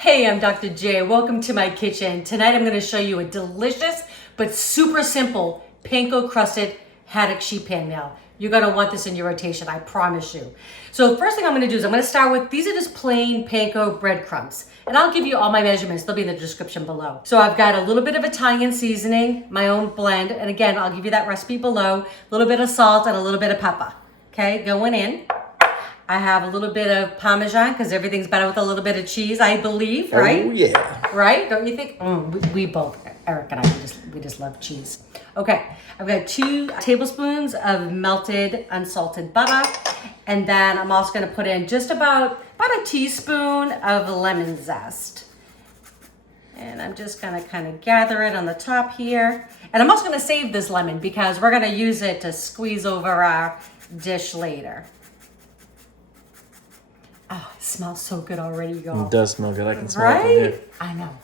Hey, I'm Dr. J. Welcome to my kitchen. Tonight I'm going to show you a delicious but super simple Panko-Crusted Haddock sheet pan meal. You're going to want this in your rotation, I promise you. So the first thing I'm going to do is I'm going to start with, these are just plain panko breadcrumbs. And I'll give you all my measurements. They'll be in the description below. So I've got a little bit of Italian seasoning, my own blend. And again, I'll give you that recipe below. A little bit of salt and a little bit of pepper. Okay, going in. I have a little bit of Parmesan because everything's better with a little bit of cheese, I believe, right? Oh, yeah. Right? Don't you think? We both, Eric and I, we just love cheese. Okay, I've got 2 tablespoons of melted unsalted butter. And then I'm also going to put in just about a teaspoon of lemon zest. And I'm just going to kind of gather it on the top here. And I'm also going to save this lemon because we're going to use it to squeeze over our dish later. Oh, it smells so good already, y'all. It does smell good. I can smell it from here. I know.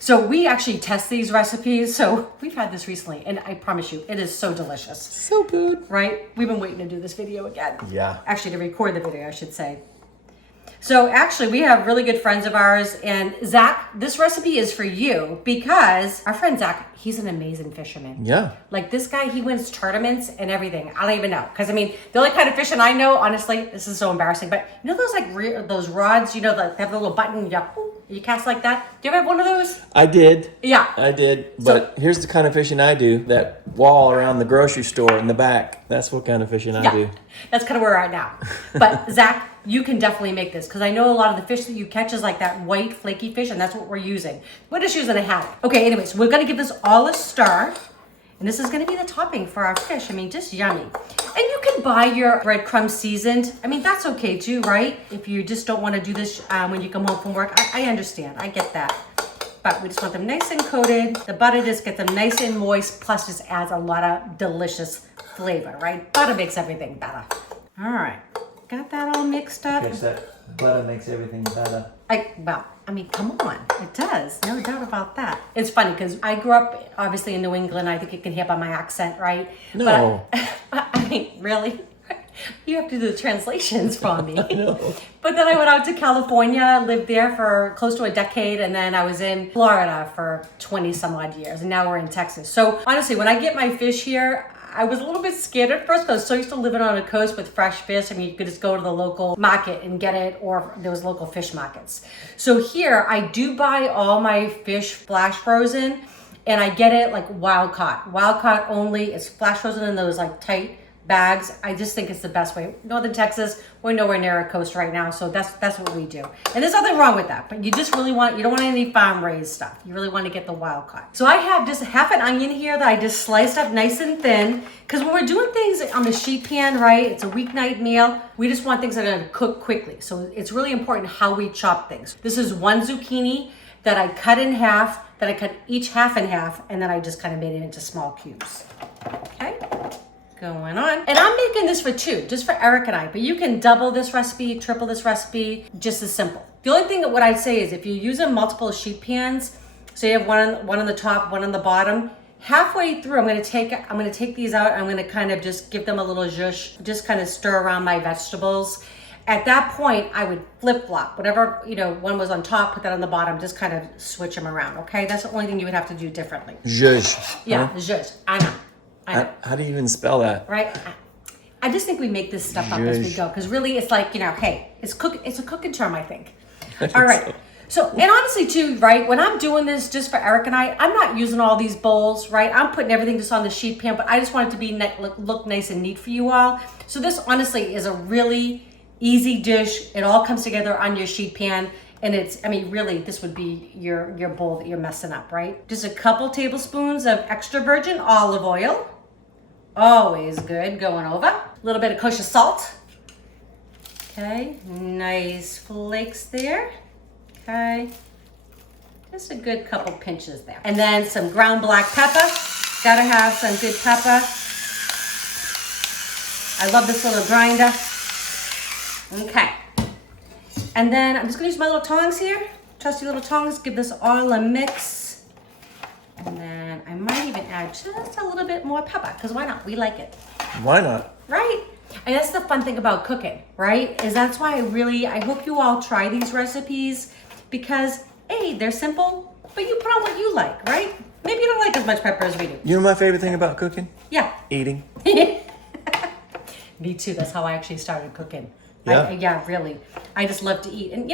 So we actually test these recipes. So we've had this recently, and I promise you, it is so delicious. So good. Right? We've been waiting to do this video again. Yeah. Actually, to record the video, I should say. So actually, we have really good friends of ours, and Zach, this recipe is for you because our friend Zach, he's an amazing fisherman. Yeah. Like this guy, he wins tournaments and everything. I don't even know. Because I mean, the only kind of fishing I know, honestly, this is so embarrassing, but you know those like those rods, you know, that have the little button, you cast like that? Do you ever have one of those? I did. Yeah. I did. But here's the kind of fishing I do. That wall around the grocery store in the back. That's what kind of fishing I do. That's kind of where we're at now. But Zach, you can definitely make this because I know a lot of the fish that you catch is like that white flaky fish, and that's what we're using. We're just using a haddock. Okay, anyways, we're gonna give this all a stir. And this is gonna be the topping for our fish. I mean, just yummy. And you can buy your breadcrumbs seasoned. I mean, that's okay too, right? If you just don't wanna do this when you come home from work, I understand, I get that. But we just want them nice and coated. The butter just gets them nice and moist, plus just adds a lot of delicious flavor, right? Butter makes everything better. All right, got that all mixed up. Guess that butter makes everything better. I mean, come on, it does, no doubt about that. It's funny because I grew up obviously in New England. I think you can hear by my accent, right? No. But I mean, really? You have to do the translations for me. I know. But then I went out to California, lived there for close to a decade, and then I was in Florida for 20 some odd years, and now we're in Texas. So honestly, when I get my fish here, I was a little bit scared at first because I was so used to living on a coast with fresh fish. I mean, you could just go to the local market and get it, or there was local fish markets. So here, I do buy all my fish flash frozen, and I get it like wild caught. Wild caught only. It's flash frozen in those like tight bags. I just think it's the best way. Northern Texas, we're nowhere near a coast right now, so that's what we do. And there's nothing wrong with that, but you just really want, you don't want any farm raised stuff. You really want to get the wild caught. So I have just half an onion here that I just sliced up nice and thin, because when we're doing things on the sheet pan, right, it's a weeknight meal, we just want things that are going to cook quickly. So it's really important how we chop things. This is 1 zucchini that I cut in half, that I cut each half in half, and then I just kind of made it into small cubes. Okay? Going on. And I'm making this for 2, just for Eric and I, but you can double this recipe, triple this recipe, just as simple. The only thing that what I'd say is if you're using multiple sheet pans, so you have one on the top, one on the bottom, halfway through, I'm gonna take these out, I'm gonna kind of just give them a little zhuzh, just kind of stir around my vegetables. At that point, I would flip-flop. Whatever, you know, one was on top, put that on the bottom, just kind of switch them around, okay? That's the only thing you would have to do differently. Zhuzh. Yeah, zhuzh, I know. How do you even spell that? Right? I just think we make this stuff up as we go, because really it's like, you know, hey, it's a cooking term, I think. All right. So, and honestly too, right, when I'm doing this just for Eric and I'm not using all these bowls, right? I'm putting everything just on the sheet pan, but I just want it to be look nice and neat for you all. So this honestly is a really easy dish. It all comes together on your sheet pan. And it's, I mean, really, this would be your bowl that you're messing up, right? Just a couple tablespoons of extra virgin olive oil. Always good, going over. A little bit of kosher salt. Okay, nice flakes there. Okay, just a good couple pinches there. And then some ground black pepper. Gotta have some good pepper. I love this little grinder. Okay. And then I'm just gonna use my little tongs here. Trusty little tongs, give this all a mix. And then I might even add just a little bit more pepper, because why not? We like it. Why not? Right? And that's the fun thing about cooking, right? Is that's why I hope you all try these recipes, because A, they're simple, but you put on what you like, right? Maybe you don't like as much pepper as we do. You know my favorite thing about cooking? Yeah. Eating. Me too. That's how I actually started cooking. Yeah? Yeah, really. I just love to eat. And,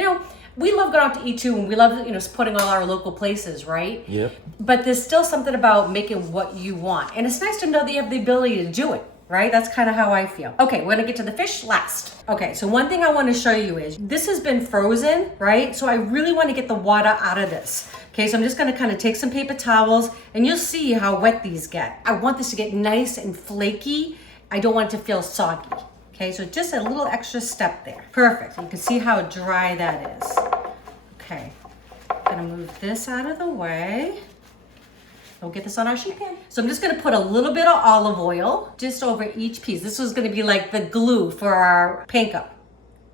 we love going out to eat too, and we love, supporting all our local places, right? Yep. But there's still something about making what you want. And it's nice to know that you have the ability to do it, right? That's kind of how I feel. Okay, we're gonna get to the fish last. Okay, so one thing I want to show you is this has been frozen, right? So I really want to get the water out of this. Okay, so I'm just gonna kind of take some paper towels and you'll see how wet these get. I want this to get nice and flaky. I don't want it to feel soggy. Okay, so just a little extra step there. Perfect. You can see how dry that is. Okay, I'm gonna move this out of the way. We'll get this on our sheet pan. So I'm just gonna put a little bit of olive oil just over each piece. This was gonna be like the glue for our panko.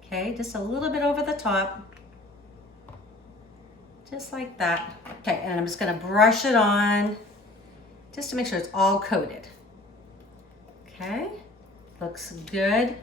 Okay, just a little bit over the top. Just like that. Okay, and I'm just gonna brush it on just to make sure it's all coated. Okay, looks good.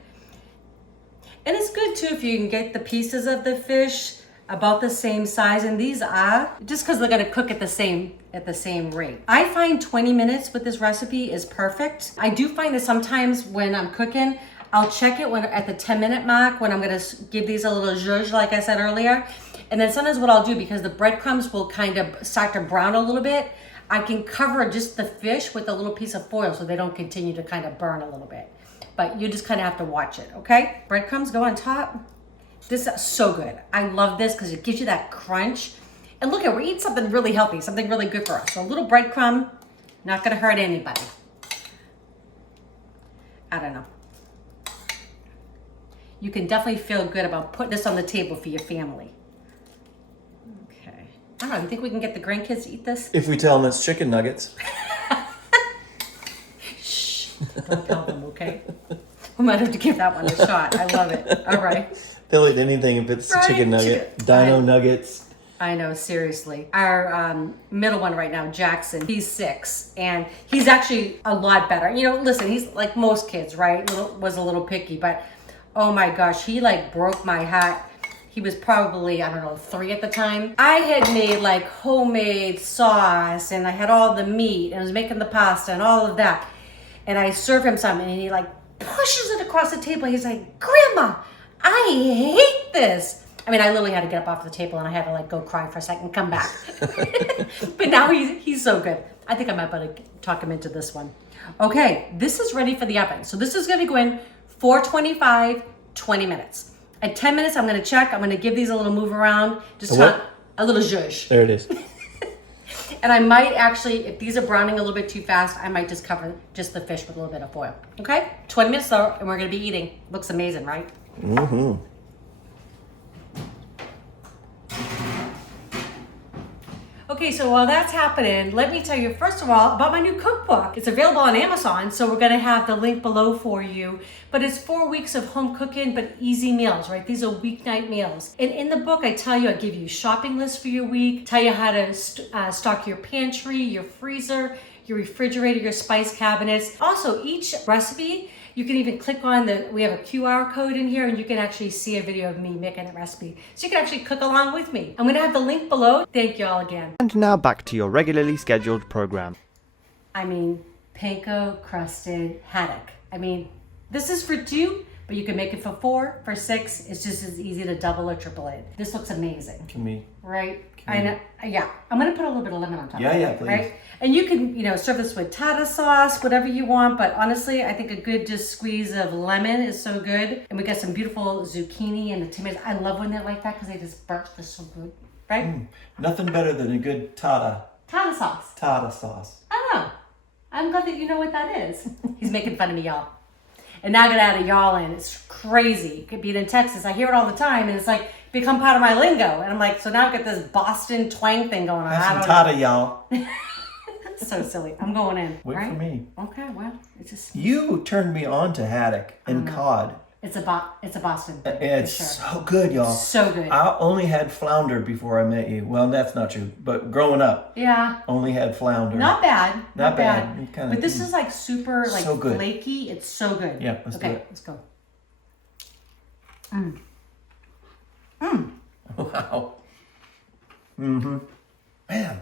And it's good too if you can get the pieces of the fish about the same size, and these are just because they're going to cook at the same rate. I find 20 minutes with this recipe is perfect. I do find that sometimes when I'm cooking, I'll check it when at the 10-minute mark when I'm going to give these a little zhuzh, like I said earlier. And then sometimes what I'll do, because the breadcrumbs will kind of start to brown a little bit, I can cover just the fish with a little piece of foil so they don't continue to kind of burn a little bit. But you just kind of have to watch it, okay? Breadcrumbs go on top. This is so good. I love this because it gives you that crunch. And look at, we're eating something really healthy, something really good for us. So a little breadcrumb, not gonna hurt anybody. I don't know. You can definitely feel good about putting this on the table for your family. Okay. I don't know, you think we can get the grandkids to eat this? If we tell them it's chicken nuggets. Shh, don't tell them, okay? We might have to give that one a shot. I love it. All right. They'll eat anything if it's Right. a chicken nugget. Dino nuggets. I know, seriously. Our middle one right now, Jackson, he's 6, and he's actually a lot better. Listen, he's like most kids, right? Was a little picky, but oh my gosh, he like broke my heart. He was probably, 3 at the time. I had made like homemade sauce, and I had all the meat, and I was making the pasta and all of that. And I serve him some, and he like pushes it across the table. He's like, "Grandma, I hate this." I mean, I literally had to get up off the table and I had to like go cry for a second and come back. But now he's so good. I think I might better talk him into this one. Okay, this is ready for the oven. So this is gonna go in 425, 20 minutes. At 10 minutes, I'm gonna check. I'm gonna give these a little move around. Just a little zhuzh. There it is. And I might actually, if these are browning a little bit too fast, I might just cover just the fish with a little bit of foil. Okay, 20 minutes though, and we're gonna be eating. Looks amazing, right? Mm-hmm. Okay, so while that's happening, let me tell you first of all about my new cookbook. It's available on Amazon, so we're gonna have the link below for you. But it's 4 weeks of home cooking, but easy meals, right? These are weeknight meals. And in the book, I tell you, I give you shopping lists for your week, tell you how to stock your pantry, your freezer, your refrigerator, your spice cabinets. Also, each recipe, you can even click on we have a QR code in here, and you can actually see a video of me making a recipe. So you can actually cook along with me. I'm gonna have the link below. Thank you all again. And now back to your regularly scheduled program. Panko-Crusted Haddock. This is for 2, but you can make it for 4, for 6. It's just as easy to double or triple it. This looks amazing. Can we? Right? I know. Yeah. I'm gonna put a little bit of lemon on top. Yeah, please. Right? And you can, serve this with tartar sauce, whatever you want. But honestly, I think a good just squeeze of lemon is so good. And we got some beautiful zucchini and the tomatoes. I love when they're like that because they just burst. They're so good, right? Nothing better than a good tartar sauce. Tartar sauce. I don't know. I'm glad that you know what that is. He's making fun of me, y'all. And now I gotta add a y'all in. It's crazy. Being in Texas, I hear it all the time, and it's like become part of my lingo. And I'm like, so now I've got this Boston twang thing going on. Have some tartar, y'all. So silly. I'm going in. Wait right? for me. Okay, well, it's just. You turned me on to haddock and cod. It's a Boston thing. It's for sure. so good, y'all. So good. I only had flounder before I met you. Well, that's not true. But growing up, Yeah. only had flounder. Not bad. Not bad. But this is like super like so good. flaky. It's so good. Yeah, let's do it. Let's go. Wow. Mm-hmm. Man,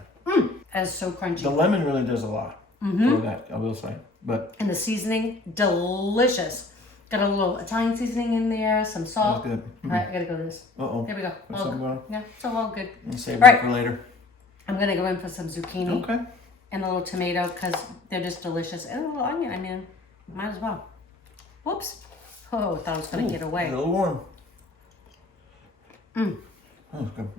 That is so crunchy. the lemon really does a lot for that, I will say. But And the seasoning, delicious. Got a little Italian seasoning in there, some salt. that's good. All right, I gotta go to this. Uh-oh. There we go. Put All some good. going. Yeah, so all good. And save All it right. for later. I'm gonna go in for some zucchini Okay. and a little tomato because they're just delicious. And a little onion, I mean, might as well. Whoops. Oh, I thought I was gonna get away. A little warm. That's good.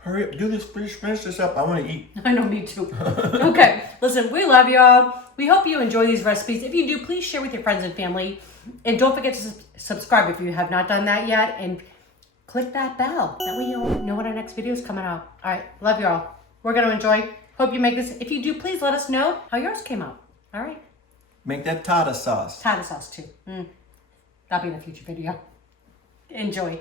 Hurry up, do this, finish this up. I want to eat. I know, me too. Okay, listen, we love y'all. We hope you enjoy these recipes. If you do, please share with your friends and family. And don't forget to subscribe if you have not done that yet. And click that bell. That way you'll know when our next video is coming out. All right, love y'all. We're going to enjoy. Hope you make this. If you do, please let us know how yours came out. All right. Make that tartar sauce. Tartar sauce too. That'll be in a future video. Enjoy.